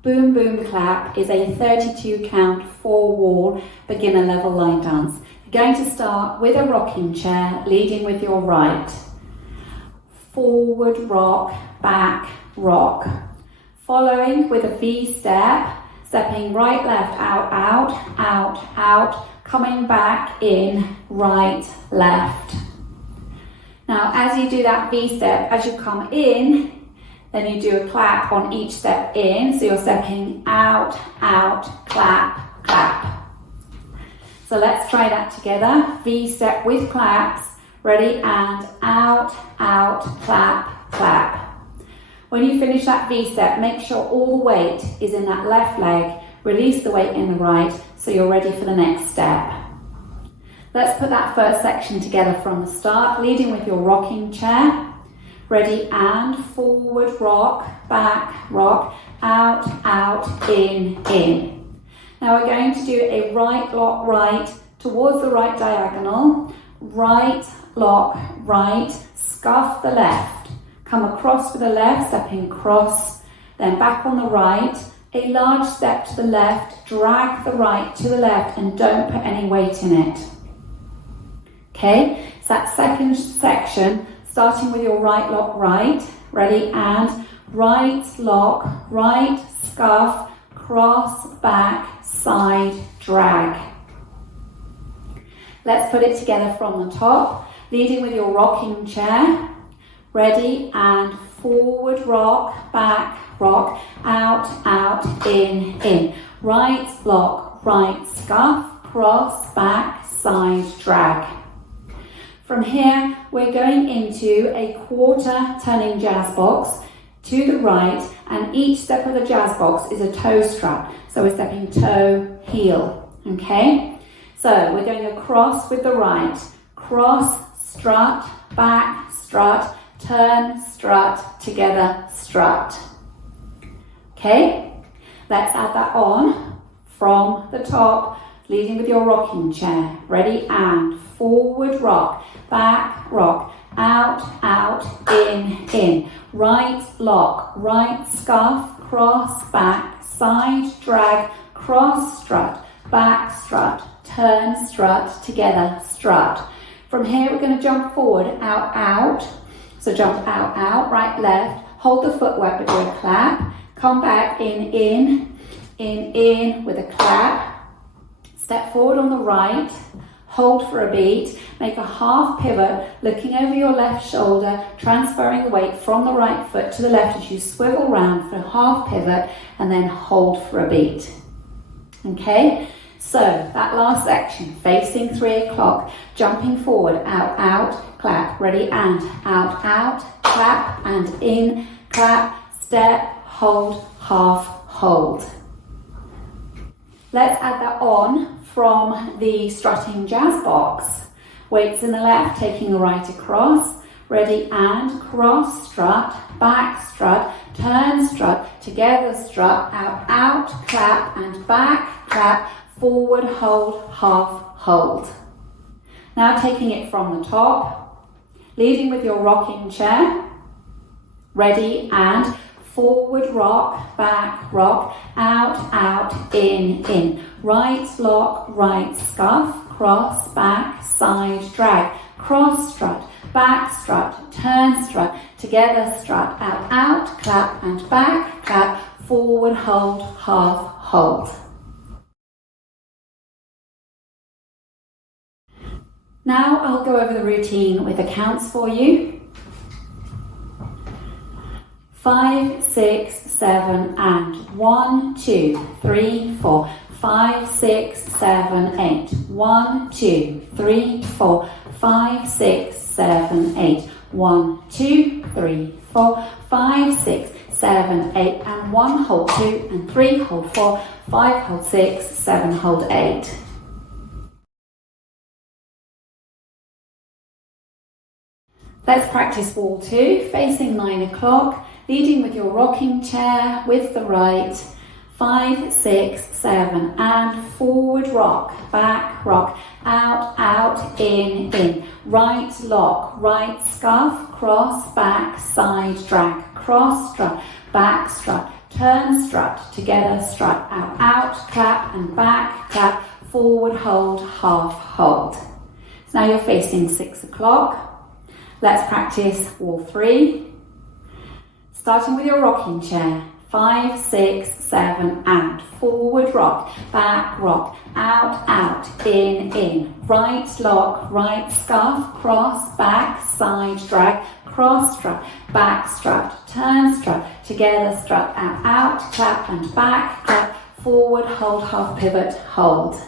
Boom Boom Clap is a 32 count 4-wall beginner level line dance. You're going to start with a rocking chair, leading with your right. Forward rock, back rock. Following with a V step, stepping right, left, out, out, out, out, coming back in, right, left. Now as you do that V step, as you come in, then you do a clap on each step in, so you're stepping out, out, clap, clap. So let's try that together. V step with claps, ready, and out, out, clap, clap. When you finish that V step, make sure all the weight is in that left leg, release the weight in the right, so you're ready for the next step. Let's put that first section together from the start, leading with your rocking chair. Ready, and forward rock, back rock, out, out, in, in. Now we're going to do a right lock right towards the right diagonal, right lock right, scuff the left, come across with the left, stepping across, then back on the right, a large step to the left, drag the right to the left and don't put any weight in it. Okay, so that second section, starting with your right lock right, ready, and right lock, right, scuff, cross, back, side, drag. Let's put it together from the top, leading with your rocking chair, ready, and forward rock, back rock, out, out, in. Right lock, right, scuff, cross, back, side, drag. From here, we're going into a quarter turning jazz box to the right, and each step of the jazz box is a toe strut. So we're stepping toe, heel, okay? So we're going across with the right, cross, strut, back, strut, turn, strut, together, strut. Okay, let's add that on from the top, leading with your rocking chair. Ready, and forward rock, back rock, out, out, in. Right lock, right scuff, cross, back, side, drag, cross, strut, back, strut, turn, strut, together, strut. From here, we're going to jump forward, out, out. So jump out, out, right, left, hold the footwork, but do a clap. Come back in with a clap. Step forward on the right, hold for a beat, make a half pivot, looking over your left shoulder, transferring the weight from the right foot to the left as you swivel round for a half pivot, and then hold for a beat. Okay, so that last section, facing 3 o'clock, jumping forward, out, out, clap, ready, and out, out, clap, and in, clap, step, hold, half, hold. Let's add that on from the strutting jazz box. Weights in the left, taking the right across. Ready, and cross, strut, back, strut, turn, strut, together, strut, out, out, clap, and back, clap, forward, hold, half, hold. Now taking it from the top, leading with your rocking chair. Ready, and forward rock, back rock, out, out, in. Right lock, right scuff, cross, back, side, drag, cross strut, back strut, turn strut, together strut, out, out, clap, and back, clap, forward, hold, half, hold. Now I'll go over the routine with the counts for you. 5, 6, 7, and 1, 2, 3, 4, 5, 6, 7, 8, 1, 2, 3, 4, 5, 6, 7, 8, 1, 2, 3, 4, 5, 6, 7, 8, and 1, hold 2, and 3, hold 4, 5, hold 6, 7, hold 8. Let's practice wall 2, facing 9 o'clock, leading with your rocking chair with the right, 5, 6, 7, and forward rock, back rock, out, in, right lock, right scuff, cross, back, side drag, cross strut, back strut, turn strut, together strut, out, clap, and back, clap, forward hold, half hold. So now you're facing 6 o'clock. Let's practice wall 3. Starting with your rocking chair, 5, 6, 7, and forward rock, back rock, out, in, right lock, right scuff, cross, back, side drag, cross strut, back strut, turn strut, together strut, out, clap, and back, clap, forward, hold, half pivot, hold.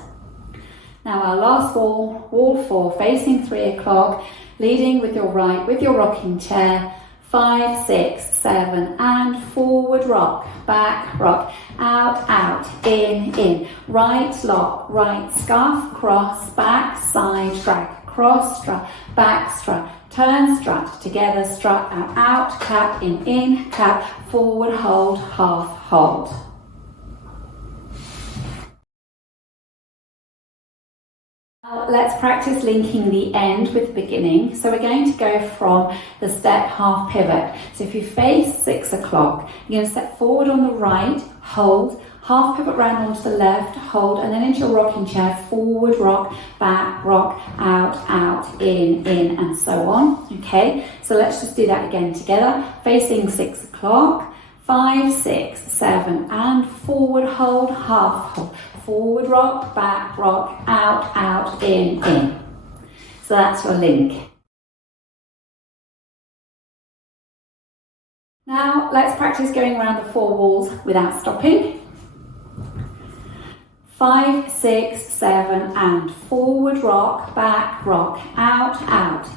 Now our last wall, wall 4, facing 3 o'clock, leading with your right, with your rocking chair, 5, 6, 7, and forward rock, back rock, out, in, right lock, right scuff, cross, back, side drag, cross strut, back strut, turn strut, together strut, out, clap, in, clap, forward hold, half hold. Let's practice linking the end with the beginning. So we're going to go from the step half pivot. So if you face 6 o'clock, you're going to step forward on the right, hold, half pivot round onto the left, hold, and then into your rocking chair, forward rock, back rock, out, in, and so on. Okay, so let's just do that again together. Facing 6 o'clock, 5, 6, 7, and forward hold, half hold. Forward rock, back rock, out, in. So that's your link. Now let's practice going around the 4 walls without stopping. 5, 6, 7, and forward rock, back rock, out,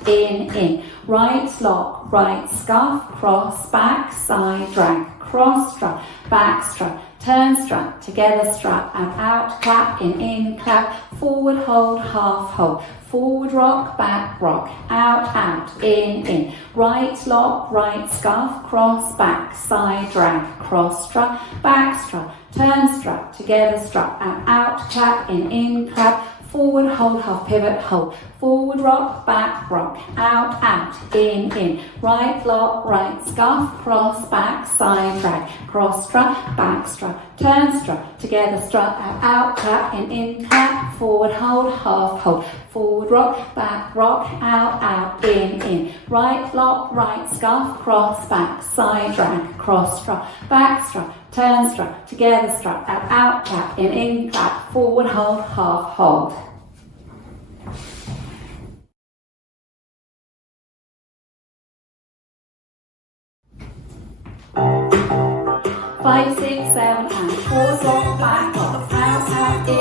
in, right lock, right scuff, cross, back, side drag, cross strut, back strut, turn strut, together strut, out, clap, in, clap, forward hold, half hold, forward rock, out, in, right lock, right scuff, cross, back, side drag, cross strut, back strut, turn strut, together strut, out, clap, in, clap, forward hold, half pivot, hold, forward rock, out, in, right lock, right scuff, cross, back, side drag, cross strut, back strut, turn strut, together strut, out, clap, in, clap, forward hold, half hold, forward rock, out, in, right lock, right scuff, cross, back, side drag, cross strut, back strut, turn strut, together strut, out, clap, in, clap, forward hold, half hold. Five, 6, 7, and forward rock, back rock, out, in,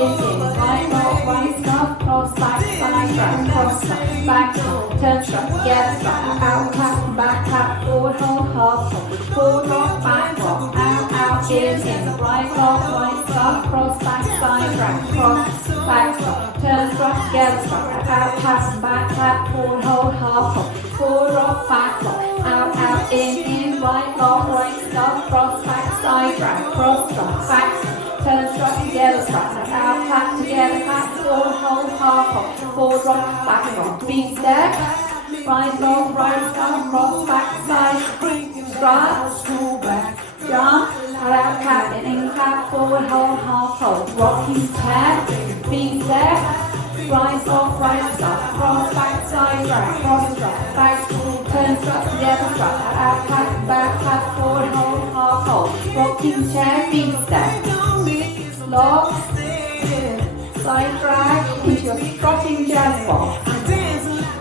right lock, right scuff, cross, back, side drag, cross strut, back strut, turn strut, together strut, out, clap, back clap, forward hold, half hold, forward rock, out, in, right lock, right scuff, cross, back, side drag, cross, back strut, turn strut, together strut, out, clap, forward hold, half hold, forward rock, out, in, right lock, right scuff, cross, back, side drag, cross strut, back strut, turn strut, together strut, out, clap, together, clap, forward hold, half hold, forward rock, back rock, beat step, right lock, right scuff, cross, back, side, strut, jump, out, clap, in, clap, forward hold, half hold, rocking chair, beat step, right lock, right scuff, cross, back, side drag, cross strut, back, turn strut, together strut, out, clap, back, clap, forward hold, half hold, rocking chair, beat step, lock, side drag into your strutting jazz box,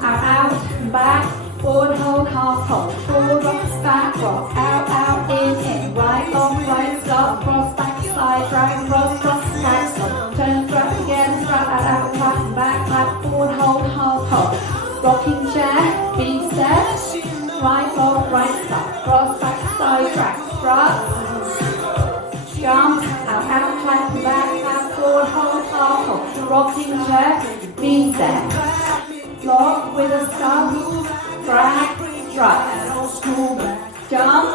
out, back, forward hold, half hold, forward rock, back rock, out, in, right long, right stop, cross, back, side, drag, cross, back, stop, turn, strut, together, strut, out, clap, back, clap, forward, hold, rocking chair, B step, right long, right stop, cross, back, side, drag, strut, jump, out, clap, back, clap, forward, hold, rocking chair, B step, lock with a stop, drag, strut, jump,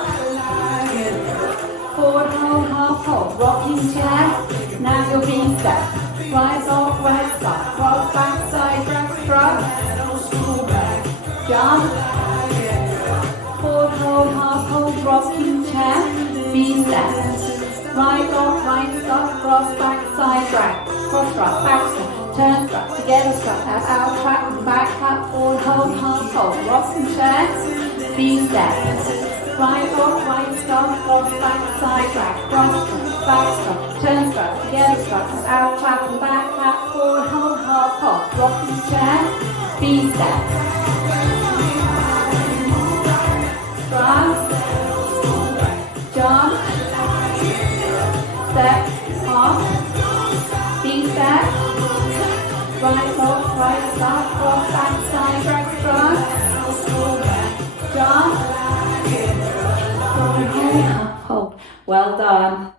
forward, hold, rocking chair, now your B step, right off, right stop, cross, back, side, drag, strut, jump, forward, hold, rocking chair, B step, right off, right stop, cross, back, side, drag, cross, strut, back step, turn, strut, together, strut, out, clap, back, clap, forward, hold, rocking chair, B step, right off, right stop, cross, back, side, drag, cross, strut, back stop, turn, strut, together, strut, out, clap, back, clap, forward, hold, rocking chair, B step, strut, jump, step, off, B step, right off, right stop, cross, back, side, drag, strut, jump, hold. Well done.